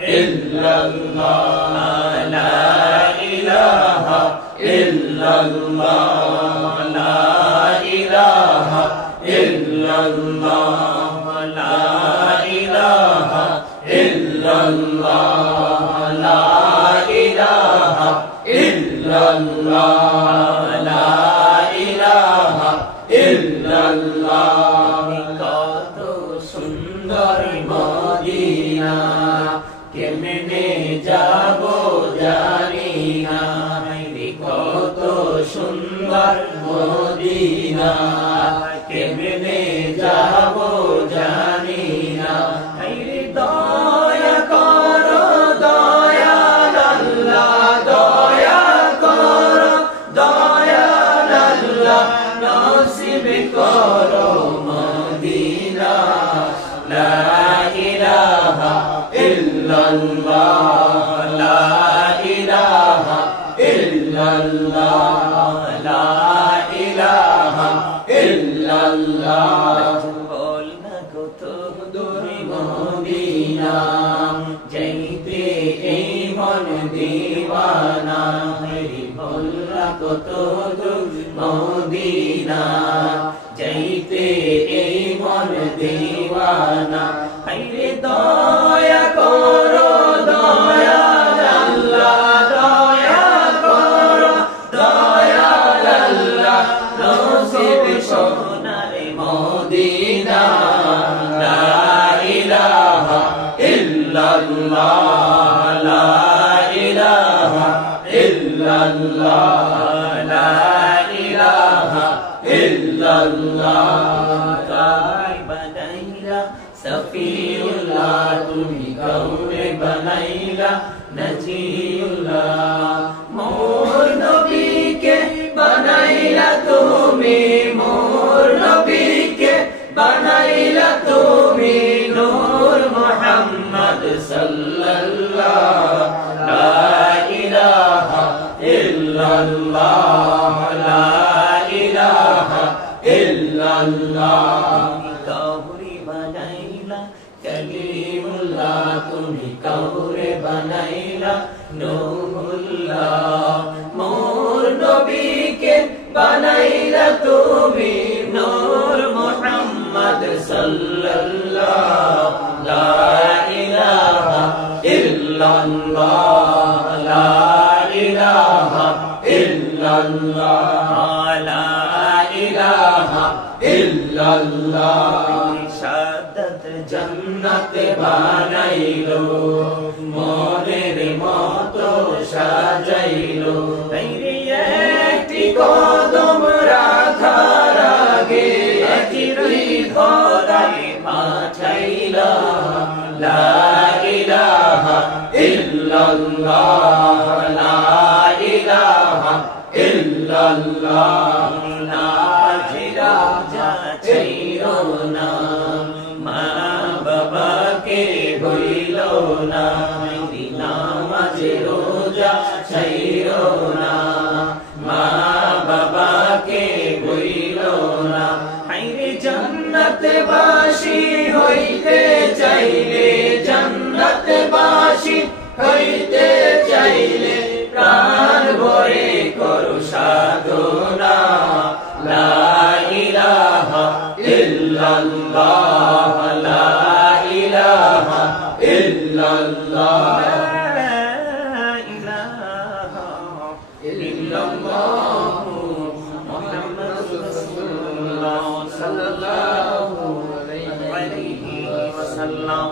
illallah, la ilaha illallah, la ilaha illallah, la ilaha illallah, la ilaha illallah, la ilaha illallah। কত সুন্দর Medina, কেমনে যাব জানি না, কত সুন্দর মদিনা, কেমনে যাব জানি না। দয়া করো দয়াল আল্লাহ, দয়া করো দয়াল আল্লাহ, নসিব করো মদিনা। লা ইলাহা ইল্লাল্লাহ, লা ইলাহা ইল্লাল্লাহ, লা ইলাহা ইল্লাল্লাহ। বল না কত দূর মদিনা, যাইতে এই মন দিওয়ানা। বল না কত দূর মদিনা, যাইতে এই মন দিওয়ানা। হায়রে দয়া করো দয়াল আল্লাহ, দয়া করো দয়াল আল্লাহ, নসিব সোনার মদিনা। লা ইলাহা ইল্লাল্লাহ, লা ইলাহা ইল্লাল্লাহ, লা ইলাহা ইল্লাল্লাহ। কায় বানাইলা সফিউল্লাহ, তুমি কাউরে বানাইলা নজিউল্লাহ। মোর নবীকে বানাইলা তুমি, মোর নবীকে বানাইলা তুমি, নূর মুহাম্মদ সাল্লাল্লাহ। লা ইলাহা ইল্লাল্লাহ, লা ইলাহা ইল্লাল্লাহ। কাউরে বানাইলা কালিমুল্লাহ, তুমি কাউরে বানাইলা নূরুল্লাহ। মোর নবীকে বানাইলা তুমি, নূর মুহাম্মদ সাল্লাল্লাহ। লা ইলাহা ইল্লাল্লাহ, লা ইলাহা ইল্লাল্লাহ, লা ইলাহা ইল্লাল্লাহ। শাহাদাত জান্নাত বানাইলো, মনের মতো সাজাইলো। একটি কদম রাখার আগে একটি খোদাই পাঠাইলা। লা ইলাহা ইল্লাল্লাহ, লা ইলাহা ইল্লাল্লাহ। নাজিরা যাইরো না, মা বাবাকে ভুইল না, নামাজ রোজা ছাইরো না, মা বাবাকে ভুইল না। হায়রে জান্নাতবাসী হইতে চাইলে, জান্নাতবাসী হইতে চাইলে, প্রাণ ভরে করো সাধনা। লা ইলাহা ইল্লাল্লাহ, লা ইলাহা ইল্লাল্লাহ, লা ইলাহা ইল্লাল্লাহ, মুহাম্মাদুর রাসূলুল্লাহ সাল্লাল্লাহু আলাইহি ওয়াসাল্লাম।